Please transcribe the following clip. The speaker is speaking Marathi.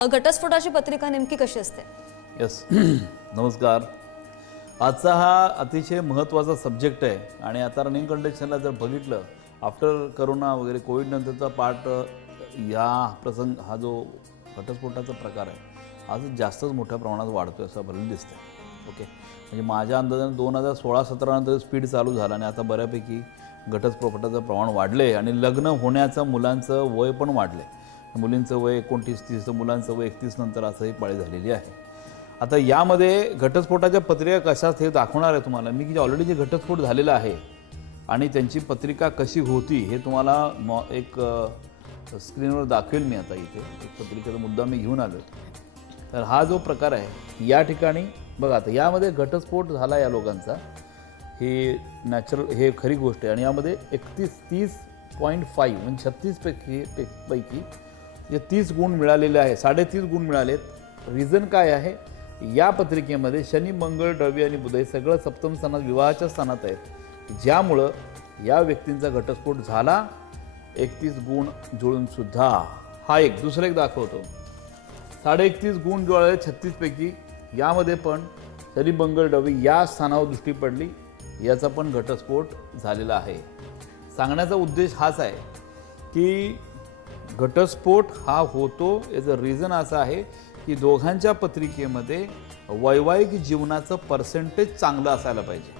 घटस्फोटाची पत्रिका नेमकी कशी असते? यस नमस्कार. आजचा हा अतिशय महत्त्वाचा सब्जेक्ट आहे आणि आता रनिंग कंडिशनला जर बघितलं आफ्टर करोना वगैरे कोविड नंतरचा पार्ट या प्रसंग हा जो घटस्फोटाचा प्रकार आहे आज जास्तच मोठ्या प्रमाणात वाढतोय असं आपल्याला दिसतंय. ओके, म्हणजे माझ्या अंदाजाने 2016-17 नंतर स्पीड चालू झाला आणि आता बऱ्यापैकी घटस्फोटाचं प्रमाण वाढले आणि लग्न होण्याचं मुलांचं वय पण वाढले. मुलींचं वय 29-30 तर मुलांचं वय 31 नंतर असंही पाळी झालेली आहे. आता यामध्ये घटस्फोटाच्या पत्रिका कशा हे दाखवणार आहे तुम्हाला मी की ऑलरेडी जे घटस्फोट झालेला आहे आणि त्यांची पत्रिका कशी होती हे तुम्हाला एक स्क्रीनवर दाखवेल मी. आता इथे एक पत्रिकेचा मुद्दा मी घेऊन आलो. तर हा जो प्रकार आहे या ठिकाणी बघा, आता यामध्ये घटस्फोट झाला या लोकांचा, हे नॅचरल, हे खरी गोष्ट आहे. आणि यामध्ये 30.5 म्हणजे 36 पैकी जे 30 गुण मिळालेले आहे, 33 गुण मिळालेत. रिझन काय आहे? या पत्रिकेमध्ये शनी, मंगळ, रवी आणि बुध हे सगळं सप्तम स्थानात विवाहाच्या स्थानात आहेत, ज्यामुळं या व्यक्तींचा घटस्फोट झाला. 31 गुण जुळून सुद्धा हा एक दुसरं एक दाखवतो. 31.5 गुण जुळाले 36 पैकी, यामध्ये पण शनी, मंगळ, रवी या स्थानावर दृष्टी पडली, याचा पण घटस्फोट झालेला आहे. सांगण्याचा उद्देश हाच आहे की घटस्फोट हा होतो याचं रिझन असं आहे की दोघांच्या पत्रिकेमध्ये वैवाहिक जीवनाचं पर्सेंटेज चांगलं असायला पाहिजे.